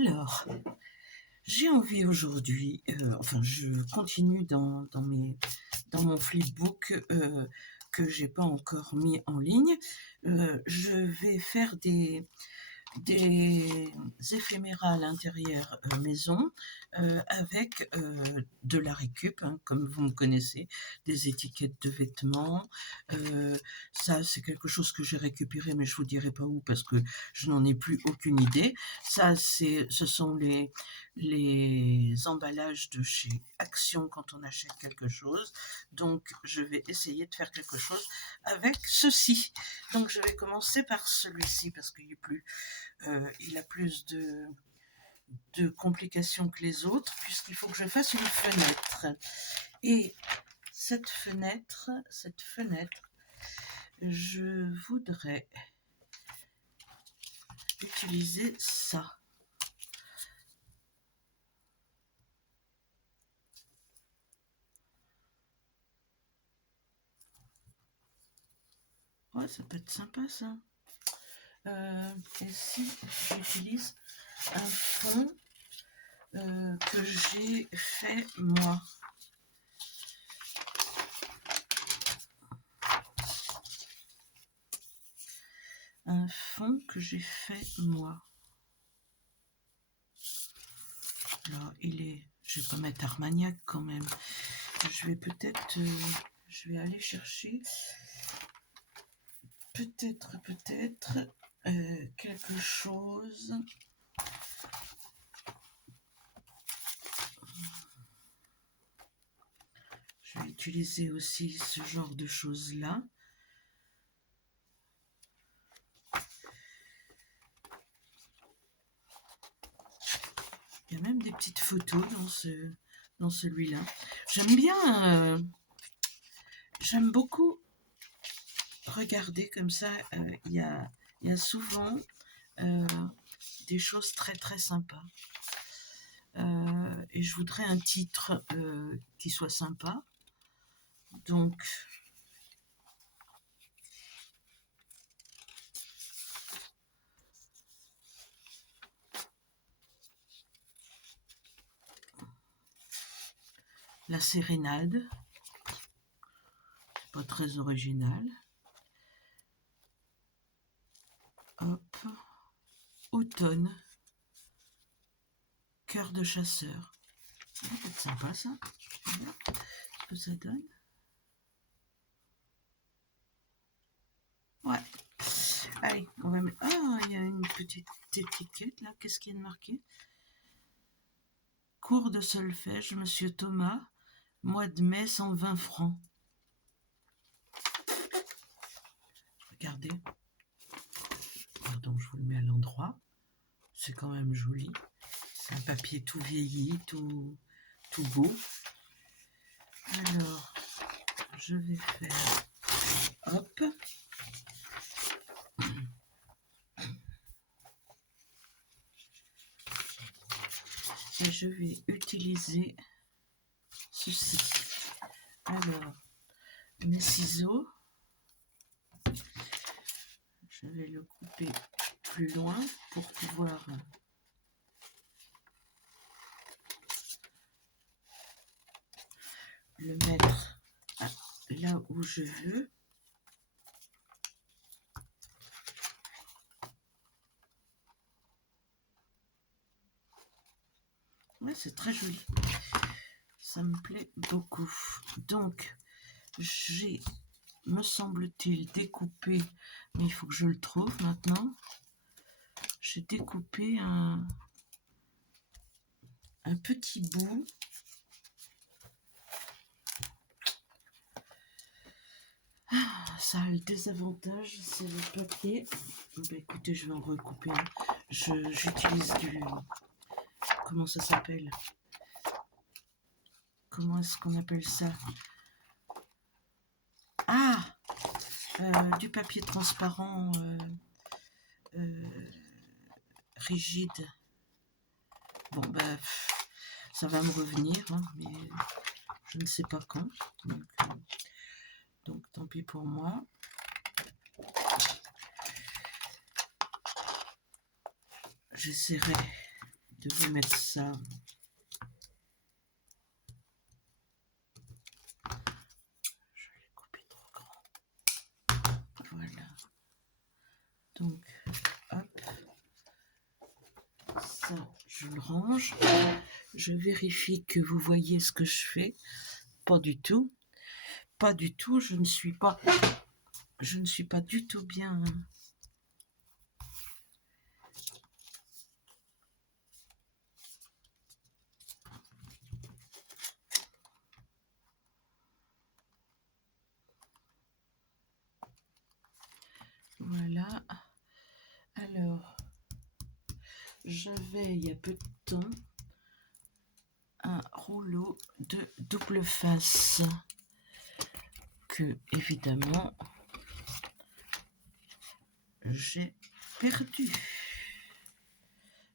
Alors, j'ai envie aujourd'hui, enfin je continue dans mon flipbook que j'ai pas encore mis en ligne. Je vais faire des éphéméras à l'intérieur maison avec de la récup, hein, comme vous me connaissez, des étiquettes de vêtements. Ça, c'est quelque chose que j'ai récupéré, mais je vous dirai pas où parce que je n'en ai plus aucune idée. Ça, ce sont les emballages de chez Action quand on achète quelque chose. Donc, je vais essayer de faire quelque chose avec ceci. Donc, je vais commencer par celui-ci parce qu'il est plus il a plus de complications que les autres, puisqu'il faut que je fasse une fenêtre. Et cette fenêtre, je voudrais utiliser ça. Ouais, ça peut être sympa ça. Et si j'utilise un fond que j'ai fait moi. Un fond que j'ai fait moi. Là, je vais pas mettre Armagnac quand même. Je vais peut-être, je vais aller chercher peut-être quelque chose. Je vais utiliser aussi ce genre de choses-là. Il y a même des petites photos dans celui-là. J'aime bien, j'aime beaucoup regarder comme ça. Il y a souvent des choses très très sympas. Et je voudrais un titre qui soit sympa. Donc, la sérénade, pas très original. Hop, automne, cœur de chasseur. Ça va être sympa ça. Ce que ça donne. Ouais. Allez, on va mettre. Ah, il y a une petite étiquette là. Qu'est-ce qu'il y a de marqué? Cours de solfège, Monsieur Thomas, mois de mai, 120 francs. Regardez. Pardon, je vous le mets à l'endroit. C'est quand même joli. C'est un papier tout vieilli, tout beau. Alors, je vais faire. Hop. Et je vais utiliser ceci. Alors, mes ciseaux. Je vais le couper plus loin pour pouvoir le mettre là où je veux. Ouais, c'est très joli. Ça me plaît beaucoup. Donc, j'ai, me semble-t-il, découpé, mais il faut que je le trouve maintenant. J'ai découpé un petit bout. Ça a le désavantage, c'est le papier. Bah, écoutez, je vais en recouper un. J'utilise du... Comment ça s'appelle? Comment est-ce qu'on appelle ça? Ah, du papier transparent rigide. Bon, bah, ça va me revenir, hein, mais je ne sais pas quand. Donc tant pis pour moi. J'essaierai de vous mettre ça. Je l'ai coupé trop grand. Voilà. Donc, hop. Ça, je le range. Je vérifie que vous voyez ce que je fais. Pas du tout. Pas du tout. Je ne suis pas du tout bien. Voilà. Alors, j'avais il y a peu de temps un rouleau de double face que évidemment j'ai perdu.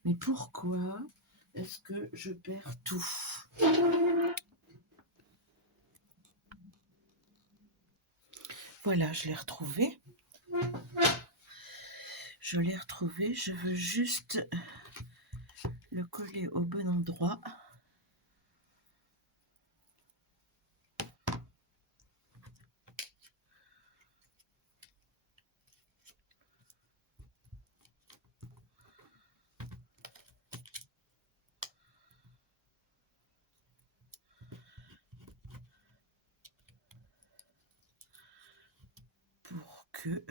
Mais pourquoi est-ce que je perds tout? Voilà, je l'ai retrouvé. Je l'ai retrouvé. Je veux juste le coller au bon endroit. Pour que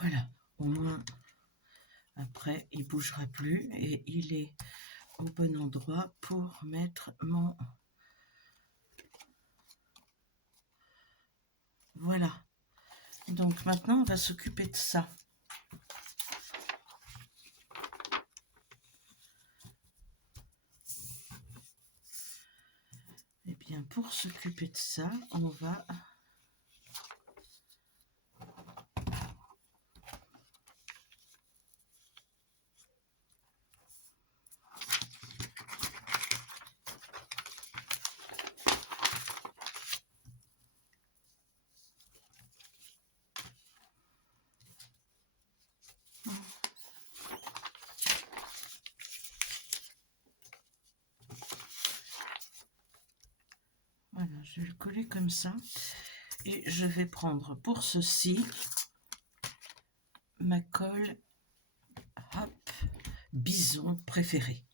voilà, au moins après il bougera plus et il est au bon endroit pour mettre mon... Voilà. Donc maintenant on va s'occuper de ça. Et bien pour s'occuper de ça, on va... Voilà, je vais le coller comme ça. Et je vais prendre pour ceci ma colle hop, bison préférée.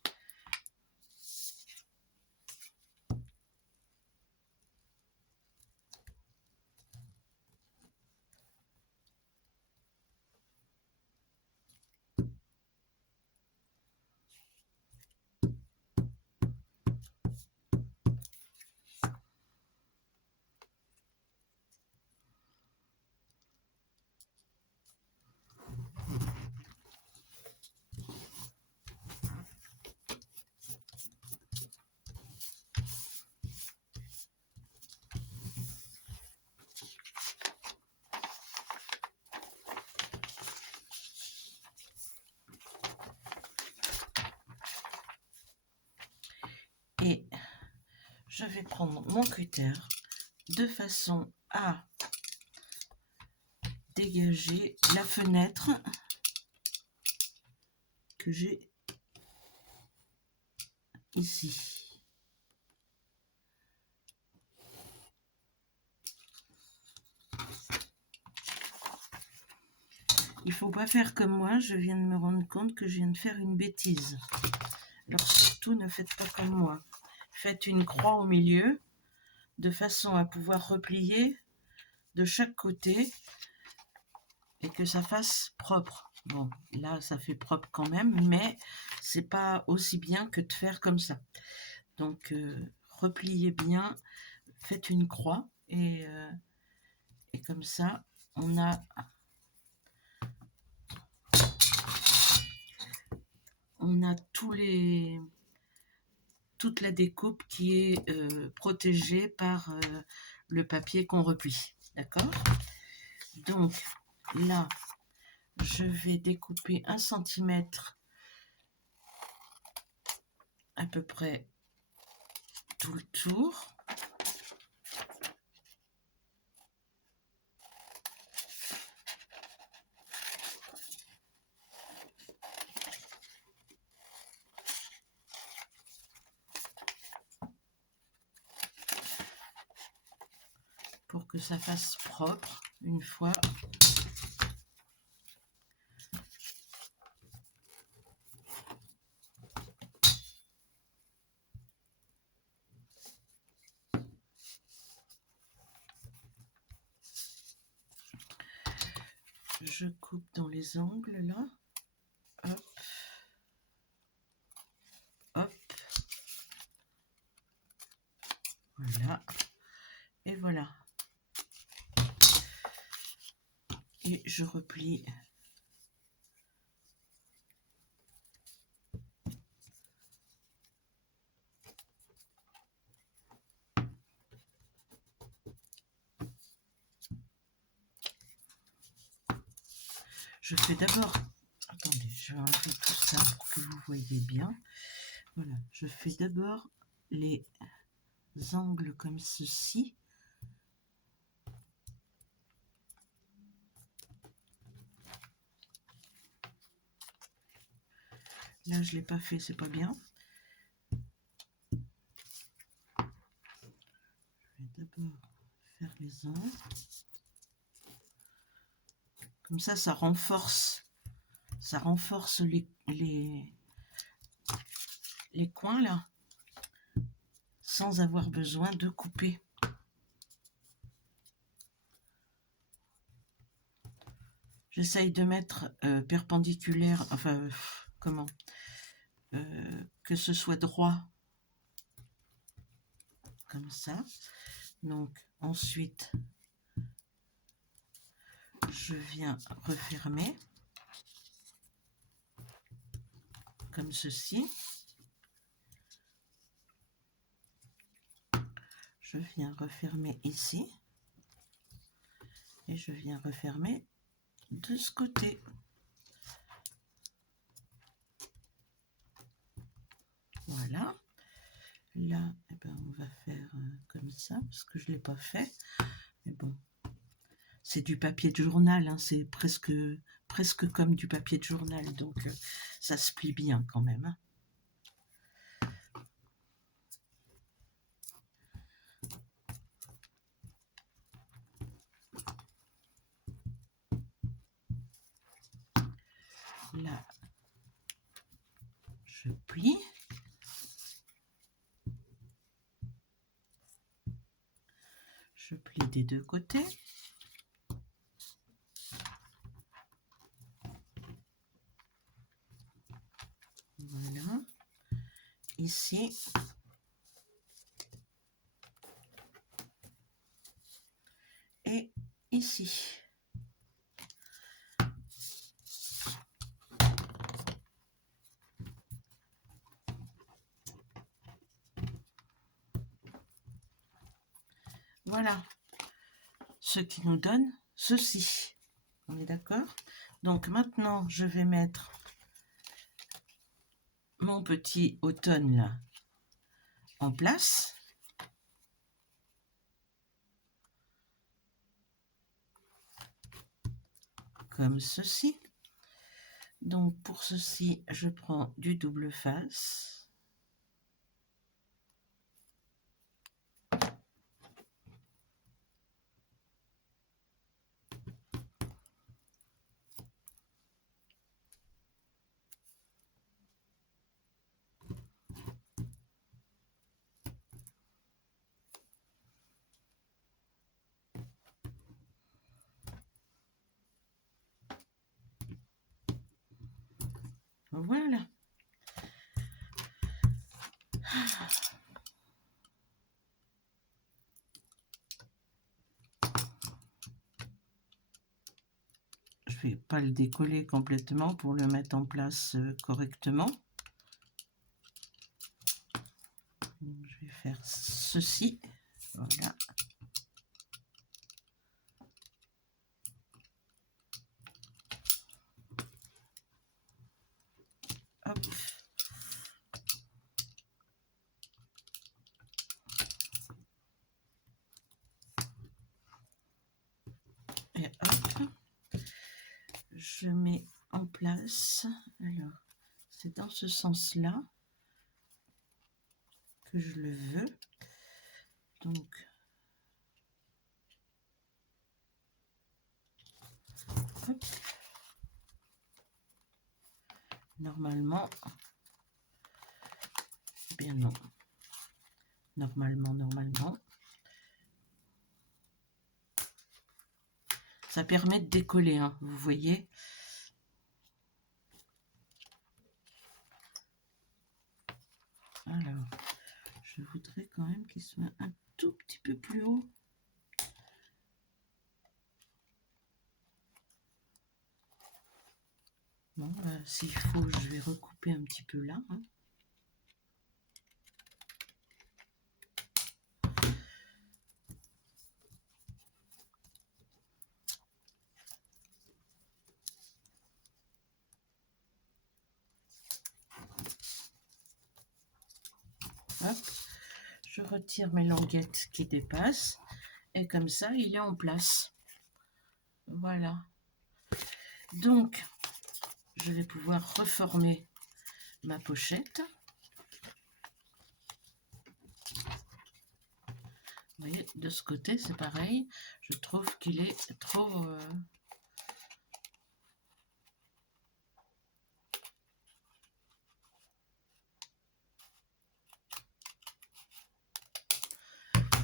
Et je vais prendre mon cutter de façon à dégager la fenêtre que j'ai ici. Il faut pas faire comme moi, je viens de me rendre compte que je viens de faire une bêtise. Alors surtout ne faites pas comme moi. Faites une croix au milieu de façon à pouvoir replier de chaque côté et que ça fasse propre. Bon, là ça fait propre quand même, mais c'est pas aussi bien que de faire comme ça. Donc repliez bien, faites une croix et comme ça on a toute la découpe qui est protégée par le papier qu'on replie. D'accord? Donc là, je vais découper 1 cm à peu près tout le tour. pour que ça fasse propre une fois. Je coupe dans les angles là. Hop. Hop. Voilà. Et voilà. Et je replie. Je fais d'abord, attendez, je vais enlever tout ça pour que vous voyez bien. Voilà, je fais d'abord les angles comme ceci. Là, je ne l'ai pas fait, c'est pas bien. Je vais d'abord faire les angles. Comme ça renforce les coins là, sans avoir besoin de couper. J'essaye de mettre perpendiculaire, enfin, comment, que ce soit droit, comme ça. Donc, ensuite, je viens refermer, comme ceci. Je viens refermer ici. Et je viens refermer de ce côté. Voilà. Là, eh ben, on va faire comme ça, parce que je ne l'ai pas fait. Mais bon, c'est du papier de journal, hein, c'est presque comme du papier de journal, donc ça se plie bien quand même. Hein. Là, je plie. Je plie des deux côtés. Voilà. Ici. Et ici. Voilà. Ce qui nous donne ceci. On est d'accord? Donc maintenant, je vais mettre mon petit automne là en place. Comme ceci. Donc pour ceci, je prends du double face. Voilà. Je vais pas le décoller complètement pour le mettre en place correctement. Je vais faire ceci. Voilà. Hop. Et hop. Je mets en place. Alors, c'est dans ce sens-là que je le veux. Donc, Hop. Normalement, eh bien non. Normalement. Ça permet de décoller, hein, vous voyez. Alors, je voudrais quand même qu'il soit un tout petit peu plus haut. Bon, s'il faut, je vais recouper un petit peu là. Hein. Hop. Je retire mes languettes qui dépassent. Et comme ça, il est en place. Voilà. Donc, je vais pouvoir reformer ma pochette. Vous voyez, de ce côté, c'est pareil. Je trouve qu'il est trop...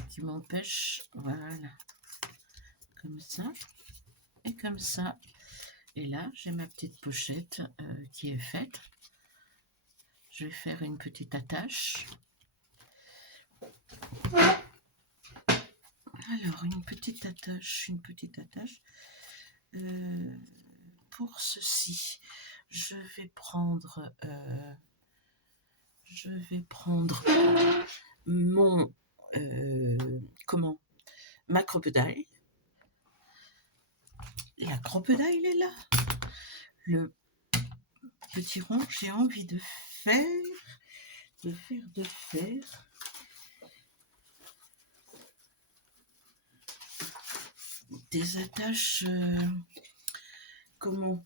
qui m'empêche, voilà, comme ça, et comme ça. Et là, j'ai ma petite pochette qui est faite. Je vais faire une petite attache. Alors, une petite attache. Pour ceci, je vais prendre mon ma crocodile. La crocodile est là. Le petit rond, j'ai envie de faire des attaches, comment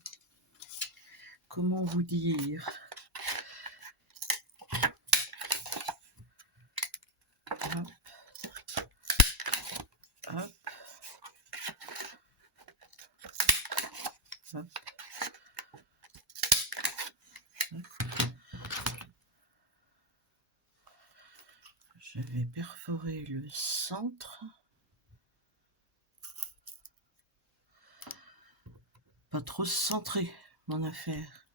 vous dire, hop, hop, hop, hop. Je vais perforer le centre. Pas trop centré, mon affaire.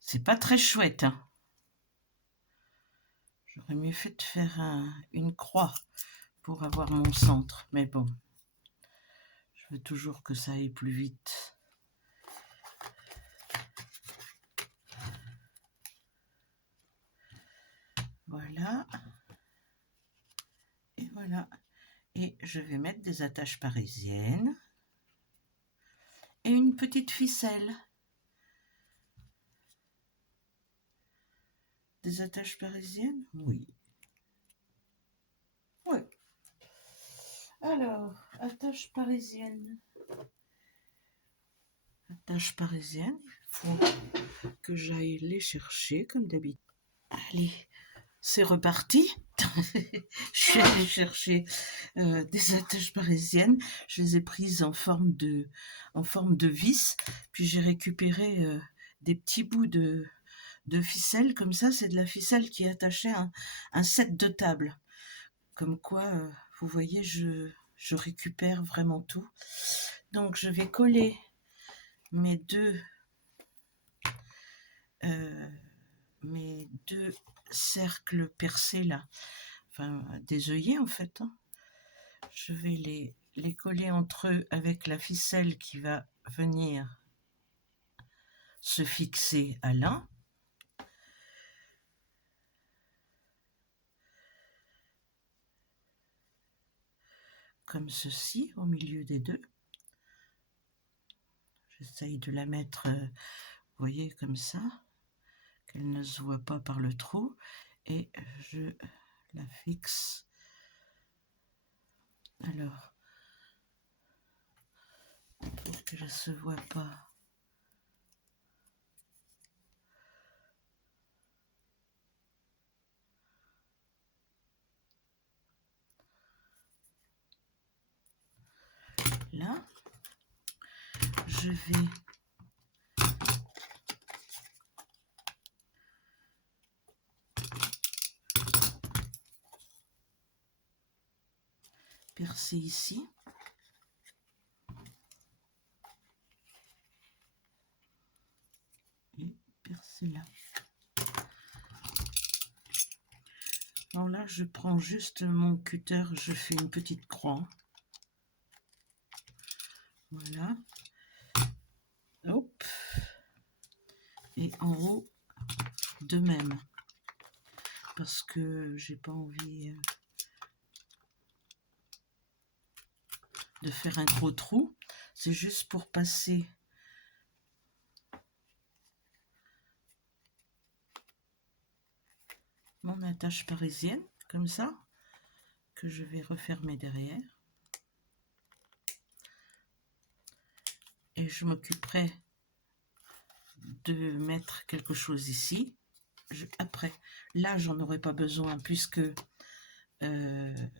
C'est pas très chouette, hein. J'aurais mieux fait de faire une croix pour avoir mon centre, mais bon, je veux toujours que ça aille plus vite. Voilà. Et voilà. Et je vais mettre des attaches parisiennes et une petite ficelle. Des attaches parisiennes? Oui. Ouais. Alors, attaches parisiennes. Attaches parisiennes, il faut que j'aille les chercher comme d'habitude. Allez, c'est reparti. Je suis allée chercher des attaches parisiennes. Je les ai prises en forme de vis. Puis j'ai récupéré des petits bouts de ficelle. Comme ça, c'est de la ficelle qui est attachée à un set de table. Comme quoi, vous voyez, je récupère vraiment tout. Donc, je vais coller mes deux cercles percés là, enfin des œillets en fait, hein. Je vais les coller entre eux avec la ficelle qui va venir se fixer à l'un. Comme ceci, au milieu des deux. J'essaye de la mettre, vous voyez, comme ça, qu'elle ne se voit pas par le trou. Et je la fixe. Alors, pour que je ne se voit pas, Là, je vais percer ici. Et percer là. Alors là, je prends juste mon cutter, je fais une petite croix. Voilà. Hop. Et en haut, de même. Parce que j'ai pas envie de faire un gros trou. C'est juste pour passer mon attache parisienne, comme ça, que je vais refermer derrière. Et je m'occuperai de mettre quelque chose ici. Après, là, j'en aurai pas besoin puisque ce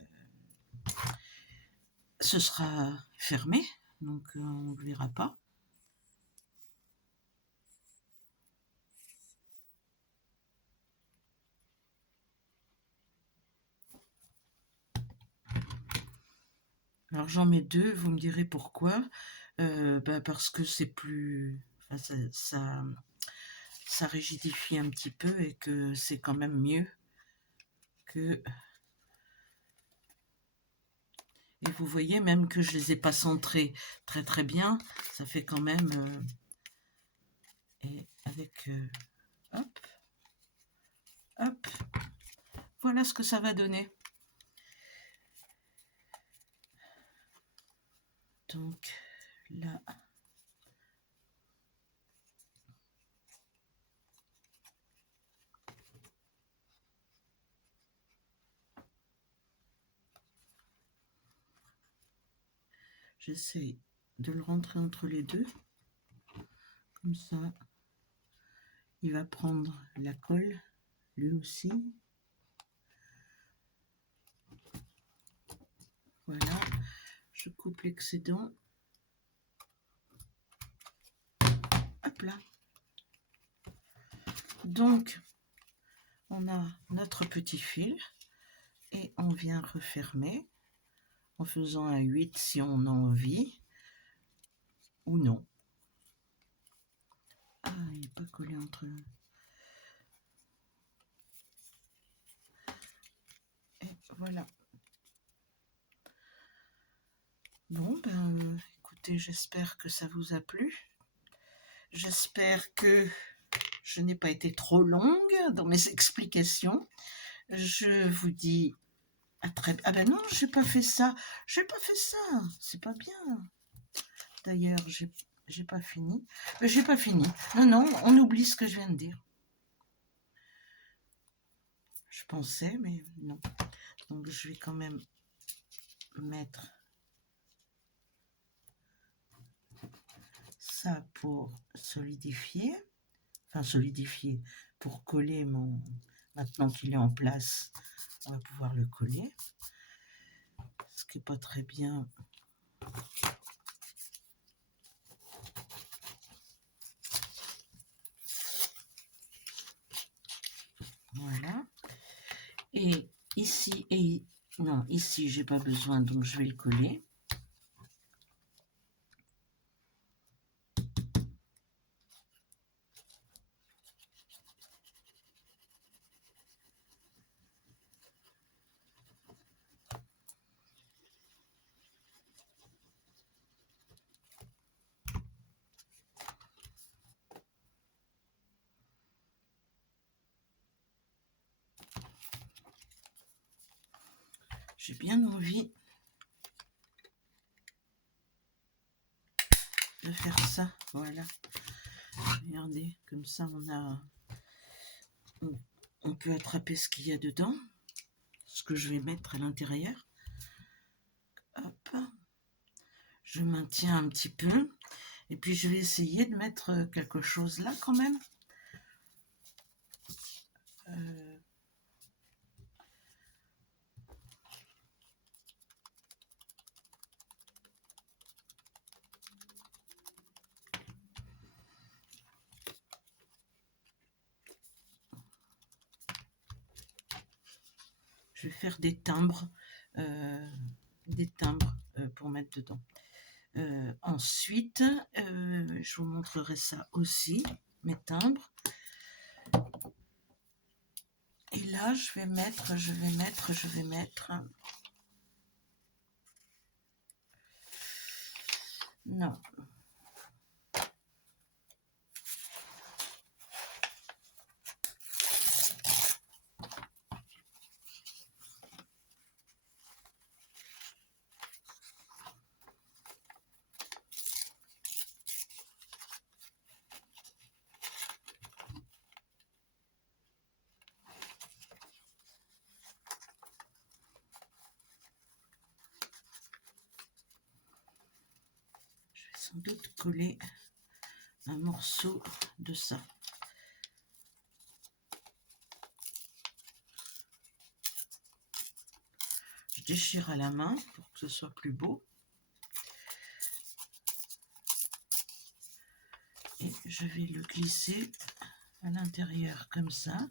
sera fermé, donc on ne verra pas. Alors j'en mets deux, vous me direz pourquoi. Parce que c'est plus... Enfin, ça rigidifie un petit peu et que c'est quand même mieux que... Et vous voyez même que je les ai pas centrés très très bien, ça fait quand même... et avec... hop, hop, voilà ce que ça va donner. Donc là... J'essaie de le rentrer entre les deux. Comme ça, il va prendre la colle, lui aussi. Voilà, je coupe l'excédent. Hop là. Donc, on a notre petit fil et on vient refermer en faisant un 8 si on a envie ou non. Ah, il n'est pas collé entre eux. Et voilà. Bon, écoutez, j'espère que ça vous a plu. J'espère que je n'ai pas été trop longue dans mes explications. Je vous dis à très... Ah ben non, j'ai pas fait ça. J'ai pas fait ça. C'est pas bien. D'ailleurs, j'ai pas fini. J'ai pas fini. Non, non, on oublie ce que je viens de dire. Je pensais, mais non. Donc, je vais quand même mettre ça pour solidifier. Enfin, solidifier pour coller mon... Maintenant qu'il est en place, on va pouvoir le coller. Ce qui n'est pas très bien. Voilà. Et ici, non, ici, j'ai pas besoin, donc je vais le coller. J'ai bien envie de faire ça, voilà. Regardez, comme ça on peut attraper ce qu'il y a dedans, ce que je vais mettre à l'intérieur. Hop, je maintiens un petit peu, et puis je vais essayer de mettre quelque chose là quand même. Je vais faire des timbres pour mettre dedans. Ensuite, je vous montrerai ça aussi, mes timbres. Et là, je vais mettre. Non. Sans doute coller un morceau de ça. Je déchire à la main pour que ce soit plus beau. Et je vais le glisser à l'intérieur comme ça.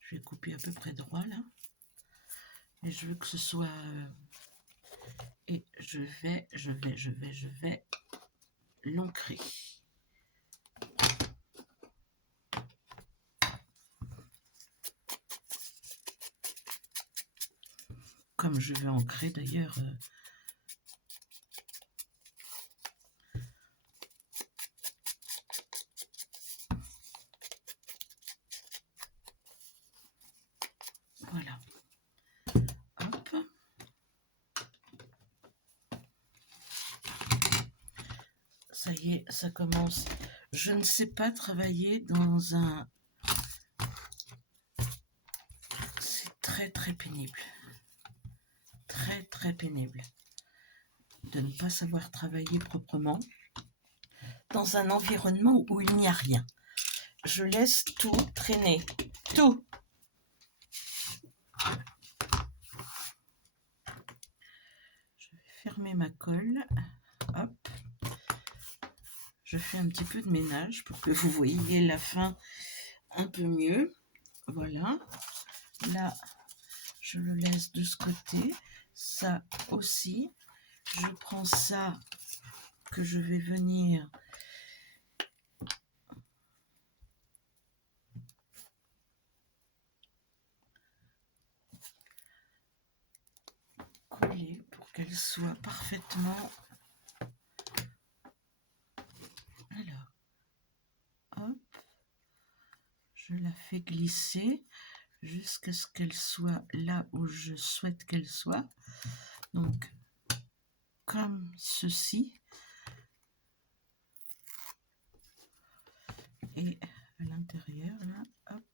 Je vais couper à peu près droit là. Et je veux que ce soit... et je vais l'ancrer. Comme je vais ancrer d'ailleurs... voilà. Hop. Ça y est, ça commence. Je ne sais pas travailler dans un... C'est très très pénible. Très très pénible de ne pas savoir travailler proprement dans un environnement où il n'y a rien. Je laisse tout traîner. Tout. Je vais fermer ma colle. Hop. Je fais un petit peu de ménage pour que vous voyiez la fin un peu mieux. Voilà. Là, je le laisse de ce côté. Ça aussi. Je prends ça que je vais venir coller pour qu'elle soit parfaitement... Alors, hop. Je la fais glisser jusqu'à ce qu'elle soit là où je souhaite qu'elle soit. Donc, comme ceci. Et à l'intérieur, là, hop.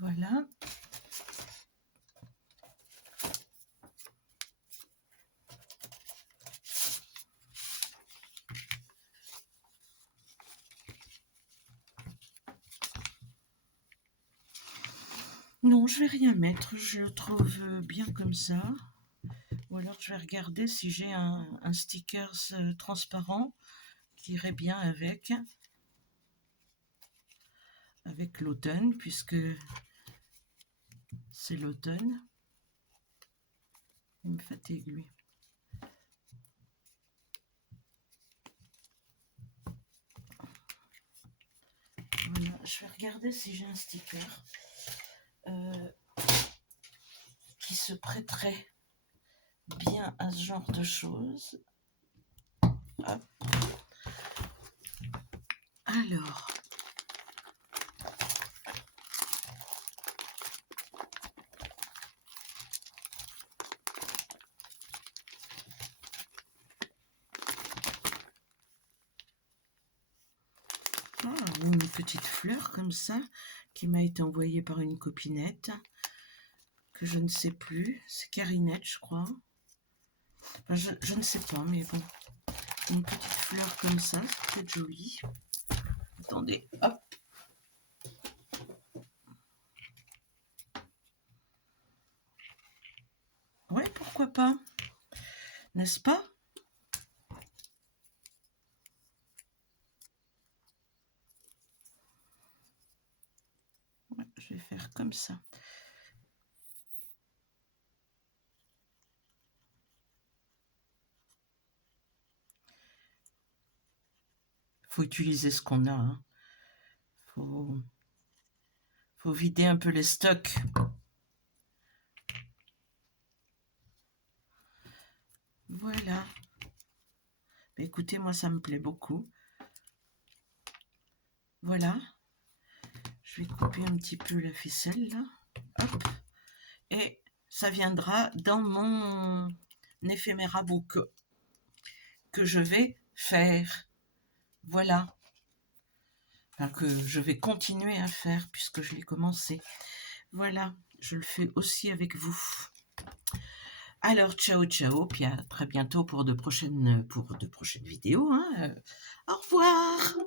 Voilà. Non, je vais rien mettre, je le trouve bien comme ça. Ou alors je vais regarder si j'ai un sticker transparent qui irait bien avec l'automne, puisque c'est l'automne. Il me fatigue lui. Voilà, je vais regarder si j'ai un sticker qui se prêterait bien à ce genre de choses. Hop. Alors, une petite fleur comme ça qui m'a été envoyée par une copinette que je ne sais plus. C'est Carinette, je crois. Enfin, je ne sais pas, mais bon. Une petite fleur comme ça, c'est peut-être joli. Attendez, hop. Ouais, pourquoi pas? N'est-ce pas? Ouais, je vais faire comme ça. Faut utiliser ce qu'on a. Hein. Faut vider un peu les stocks. Voilà. Mais écoutez, moi, ça me plaît beaucoup. Voilà. Je vais couper un petit peu la ficelle, là. Hop. Et ça viendra dans mon éphéméra book que je vais faire. Voilà. Enfin, que je vais continuer à faire puisque je l'ai commencé. Voilà. Je le fais aussi avec vous. Alors, ciao, ciao, puis à très bientôt pour de prochaines vidéos. Hein. Au revoir.